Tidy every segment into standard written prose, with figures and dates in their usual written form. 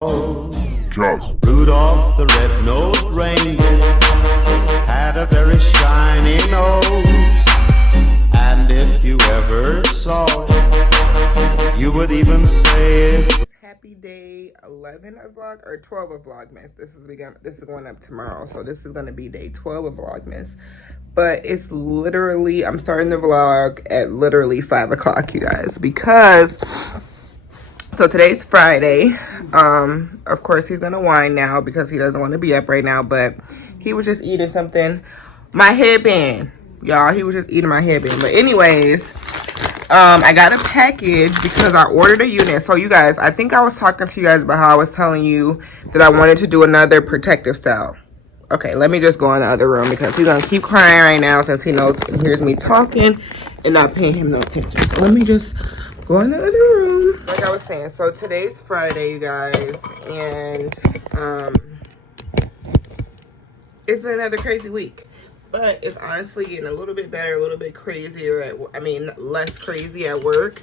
Just Rudolph the red-nosed reindeer had a very shiny nose, and if you ever saw it, you would even say it. Happy day 11 of vlog or 12 of Vlogmas. This is going up tomorrow, so this is gonna be day 12 of Vlogmas. But it's literally, I'm starting the vlog at literally 5 o'clock, you guys, because so today's Friday. Of course he's gonna whine now because he doesn't want to be up right now, but he was just eating something. My headband, y'all, he was just eating my headband. But anyways, I got a package because I ordered a unit. So you guys, I think I was talking to you guys about how I was telling you that I wanted to do another protective style. Okay, let me just go in the other room because he's gonna keep crying right now since he knows and hears me talking and not paying him no attention. So let me just go in the other room. Like I was saying, so today's Friday, you guys, and it's been another crazy week. But it's honestly getting a little bit better, a little bit crazier less crazy at work.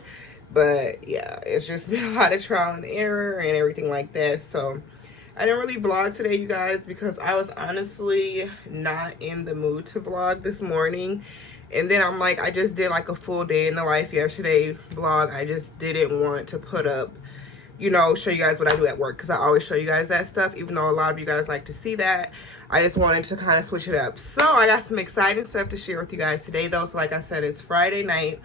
But yeah, it's just been a lot of trial and error and everything like that. So I didn't really vlog today, you guys, because I was honestly not in the mood to vlog this morning. And then I'm like, I just did like a full day in the life yesterday vlog. I just didn't want to put up, you know, show you guys what I do at work, because I always show you guys that stuff, even though a lot of you guys like to see that. I just wanted to kind of switch it up. So I got some exciting stuff to share with you guys today, though. So like I said, it's Friday night.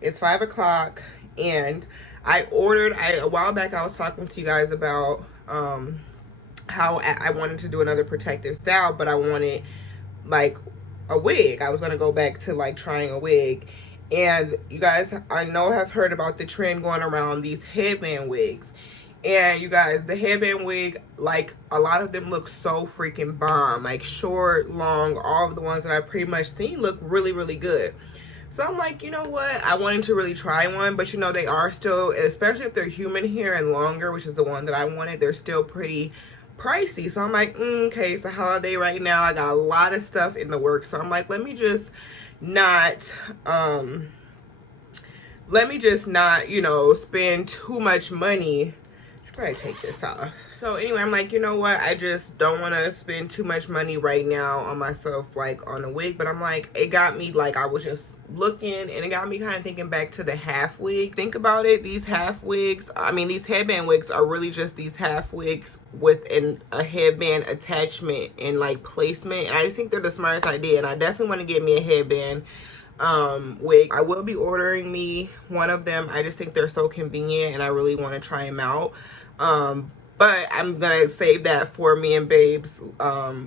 It's 5 o'clock. And I ordered, a while back I was talking to you guys about how I wanted to do another protective style, but I wanted like a wig. I was going to go back to like trying a wig. And you guys, I know have heard about the trend going around these headband wigs. And you guys, the headband wig, like a lot of them look so freaking bomb. Like short, long, all of the ones that I've pretty much seen look really, really good. So I'm like, you know what? I wanted to really try one, but you know, they are still, especially if they're human hair and longer, which is the one that I wanted, they're still pretty pricey. So I'm like, okay, it's the holiday right now. I got a lot of stuff in the works. So I'm like, let me just not, you know, spend too much money. Probably take this off. So anyway, I'm like, you know what, I just don't want to spend too much money right now on myself, like on a wig. But I'm like, it got me, like, I was just looking and it got me kind of thinking back to the half wig. Think about it, these half wigs, I mean these headband wigs are really just these half wigs with a headband attachment and like placement. And I just think they're the smartest idea, and I definitely want to get me a headband wig. I will be ordering me one of them. I just think they're so convenient and I really want to try them out. But I'm gonna save that for me and Babe's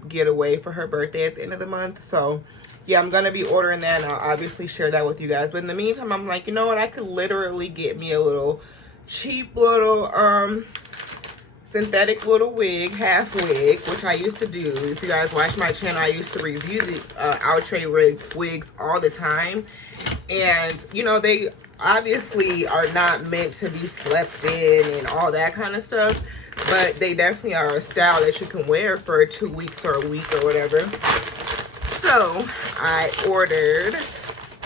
getaway for her birthday at the end of the month. So yeah, I'm gonna be ordering that, and I'll obviously share that with you guys. But in the meantime, I'm like, you know what, I could literally get me a little cheap little synthetic little wig, half wig, which I used to do. If you guys watch my channel, I used to review the Outre wigs all the time. And you know, they obviously are not meant to be slept in and all that kind of stuff, but they definitely are a style that you can wear for 2 weeks or a week or whatever. So I ordered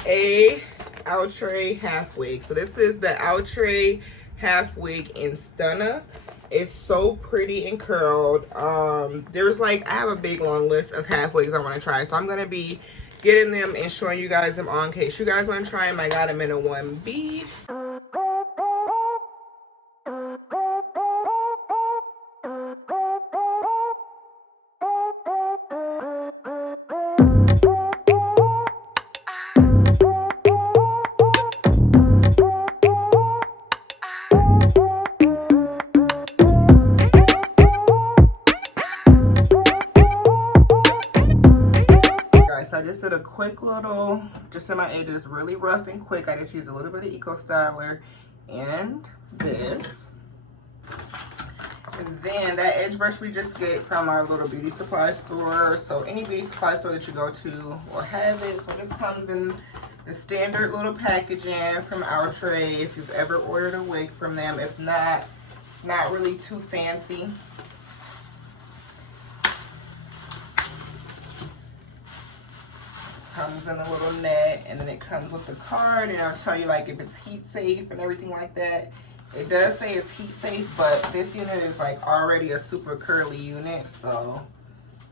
a Outre half wig. So this is the Outre half wig in Stunna. It's so pretty and curled. There's like, I have a big long list of half wigs I want to try, so I'm gonna be getting them and showing you guys them on in case you guys want to try them. I got them in a 1B. So I just did a quick little, just in my edges, really rough and quick. I just used a little bit of Eco Styler and this. And then that edge brush we just get from our little beauty supply store. So any beauty supply store that you go to will have it. So it just comes in the standard little packaging from Outre if you've ever ordered a wig from them. If not, it's not really too fancy. Comes in a little net, and then it comes with the card, and I'll tell you like if it's heat safe and everything like that. It does say it's heat safe, but this unit is like already a super curly unit, so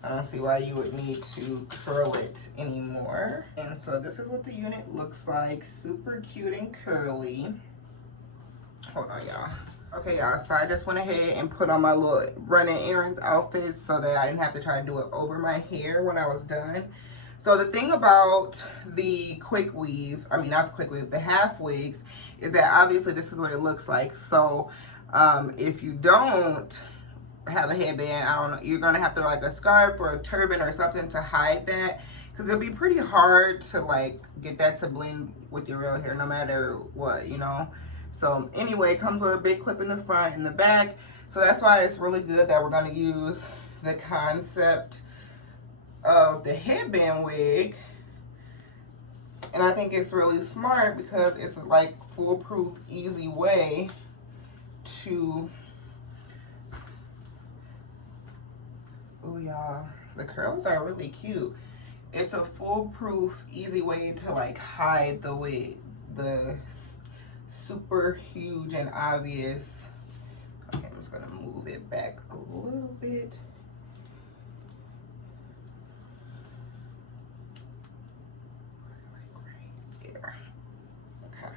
I don't see why you would need to curl it anymore. And so this is what the unit looks like. Super cute and curly. Hold on, y'all. Okay, y'all, so I just went ahead and put on my little running errands outfit so that I didn't have to try to do it over my hair when I was done. So the thing about the quick weave, I mean not the quick weave, the half wigs, is that obviously this is what it looks like. So if you don't have a headband, I don't know, you're gonna have to like a scarf or a turban or something to hide that, because it'll be pretty hard to like get that to blend with your real hair no matter what, you know. So anyway, it comes with a big clip in the front and the back, so that's why it's really good that we're going to use the concept of the headband wig. And I think it's really smart because it's like foolproof, easy way to, oh y'all, the curls are really cute. It's a foolproof, easy way to like hide the wig, the super huge and obvious. Okay, I'm just gonna move it back a little bit. Like right there. Okay.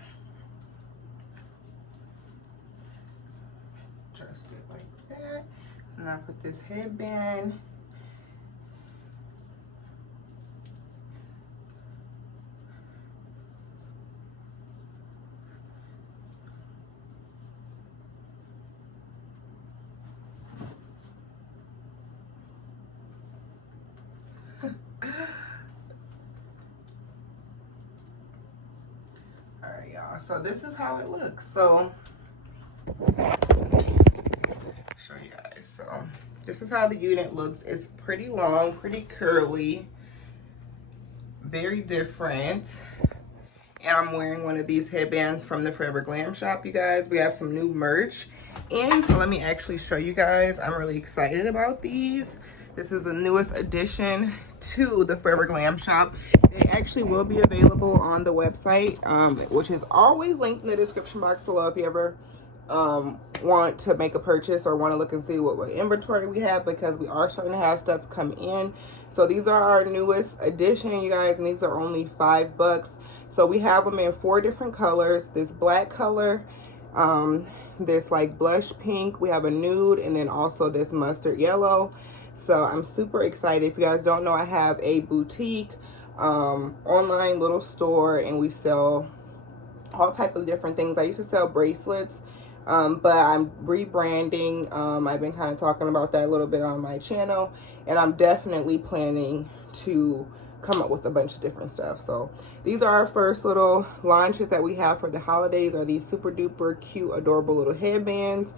Just it like that. And I put this headband. Alright, y'all, so this is how it looks. So show you guys. So this is how the unit looks. It's pretty long, pretty curly, very different. And I'm wearing one of these headbands from the Forever Glam Shop, you guys. We have some new merch. And so let me actually show you guys. I'm really excited about these. This is the newest addition to the Forever Glam Shop. They actually will be available on the website, which is always linked in the description box below if you ever want to make a purchase or want to look and see what inventory we have, because we are starting to have stuff come in. So these are our newest addition, you guys, and these are only $5. So we have them in 4 different colors. This black color, this like blush pink, we have a nude, and then also this mustard yellow. So I'm super excited. If you guys don't know, I have a boutique online little store, and we sell all type of different things. I used to sell bracelets, but I'm rebranding. I've been kind of talking about that a little bit on my channel, and I'm definitely planning to come up with a bunch of different stuff. So these are our first little launches that we have for the holidays, are these super duper cute, adorable little headbands.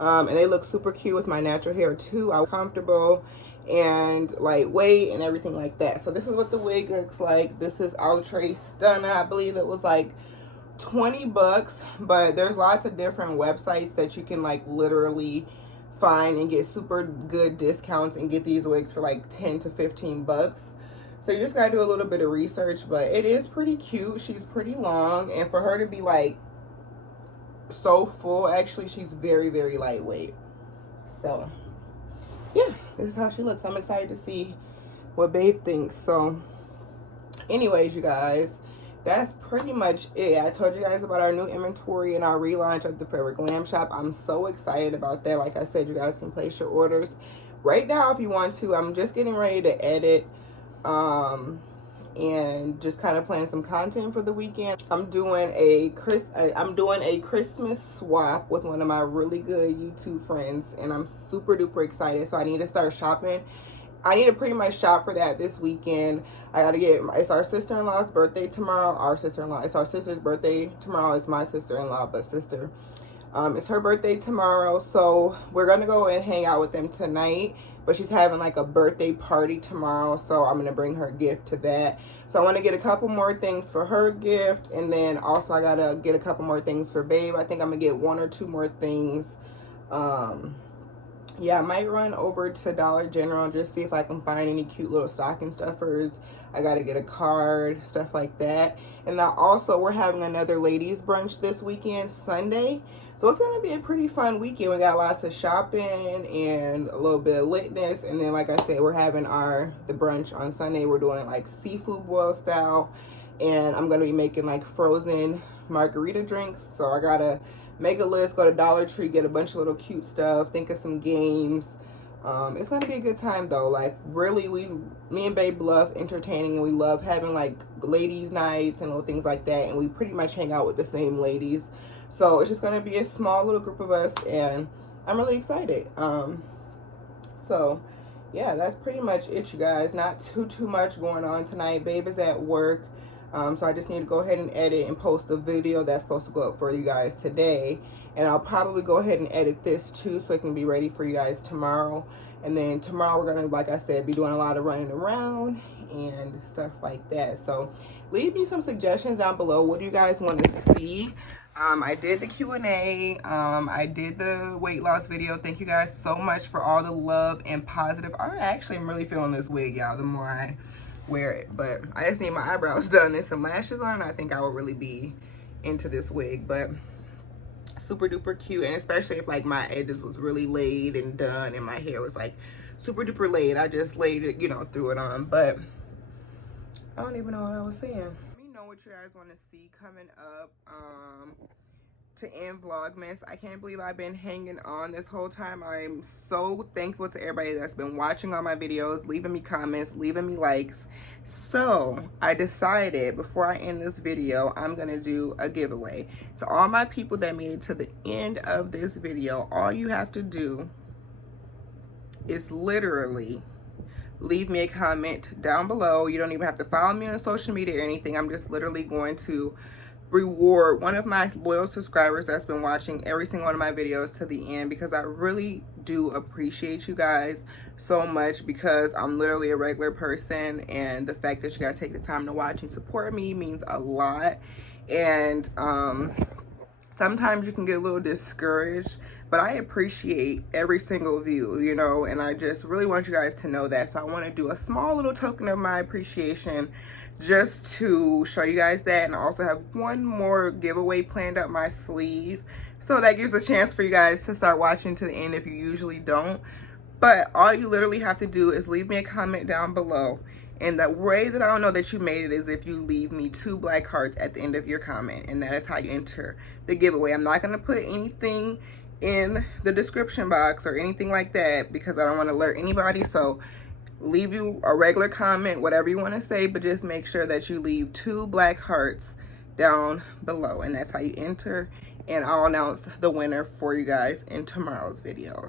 And they look super cute with my natural hair too. I'm comfortable and lightweight and everything like that. So this is what the wig looks like. This is Outre Stunna. I believe it was like $20, but there's lots of different websites that you can like literally find and get super good discounts and get these wigs for like 10 to 15 bucks. So you just gotta do a little bit of research, but it is pretty cute. She's pretty long, and for her to be like so full, actually she's very, very lightweight. So yeah, this is how she looks. I'm excited to see what Babe thinks. So anyways, you guys, that's pretty much it. I told you guys about our new inventory and our relaunch of the Forever Glam Shop. I'm so excited about that. Like I said, you guys can place your orders right now if you want to. I'm just getting ready to edit and just kind of plan some content for the weekend. I'm doing a Christmas swap with one of my really good YouTube friends, and I'm super duper excited. So I need to start shopping. I need to pretty much shop for that this weekend. I gotta get, it's our sister-in-law's birthday tomorrow. It's our sister's birthday tomorrow. It's my sister-in-law, but sister. It's her birthday tomorrow, so we're gonna go and hang out with them tonight. But she's having like a birthday party tomorrow, so I'm gonna bring her a gift to that. So I want to get a couple more things for her gift, and then also I gotta get a couple more things for Babe. I think I'm gonna get 1 or 2 more things. yeah, I might run over to Dollar General and just see if I can find any cute little stocking stuffers. I gotta get a card, stuff like that. And now also we're having another ladies brunch this weekend, Sunday. So it's gonna be a pretty fun weekend. We got lots of shopping and a little bit of litness. And then like I said, we're having the brunch on Sunday. We're doing it like seafood boil style. And I'm gonna be making like frozen margarita drinks. So I gotta make a list, go to Dollar Tree, get a bunch of little cute stuff, think of some games. It's gonna be a good time though. Like really, me and Babe love entertaining, and we love having like ladies nights and little things like that, and we pretty much hang out with the same ladies. So it's just gonna be a small little group of us, and I'm really excited. So yeah, that's pretty much it, you guys. Not too much going on tonight. Babe is at work. So I just need to go ahead and edit and post the video that's supposed to go up for you guys today. And I'll probably go ahead and edit this too so it can be ready for you guys tomorrow. And then tomorrow we're going to, like I said, be doing a lot of running around and stuff like that. So leave me some suggestions down below. What do you guys want to see? I did the Q&A. I did the weight loss video. Thank you guys so much for all the love and positive. I actually am really feeling this wig, y'all, the more I wear it. But I just need my eyebrows done and some lashes on. I think I will really be into this wig. But super duper cute, and especially if like my edges was really laid and done and my hair was like super duper laid. I just laid it, you know, threw it on. But I don't even know what I was saying. Let me know what you guys want to see coming up to end Vlogmas. I can't believe I've been hanging on this whole time. I'm so thankful to everybody that's been watching all my videos, leaving me comments, leaving me likes. So I decided before I end this video, I'm gonna do a giveaway. To all my people that made it to the end of this video, all you have to do is literally leave me a comment down below. You don't even have to follow me on social media or anything. I'm just literally going to reward one of my loyal subscribers that's been watching every single one of my videos to the end, because I really do appreciate you guys so much, because I'm literally a regular person, and the fact that you guys take the time to watch and support me means a lot. And sometimes you can get a little discouraged, but I appreciate every single view, you know, and I just really want you guys to know that. So I want to do a small little token of my appreciation just to show you guys that. And I also have one more giveaway planned up my sleeve, so that gives a chance for you guys to start watching to the end if you usually don't. But all you literally have to do is leave me a comment down below. And the way that I'll know that you made it is if you leave me 2 black hearts at the end of your comment. And that is how you enter the giveaway. I'm not going to put anything in the description box or anything like that, because I don't want to alert anybody. So leave you a regular comment, whatever you want to say, but just make sure that you leave 2 black hearts down below. And that's how you enter. And I'll announce the winner for you guys in tomorrow's videos.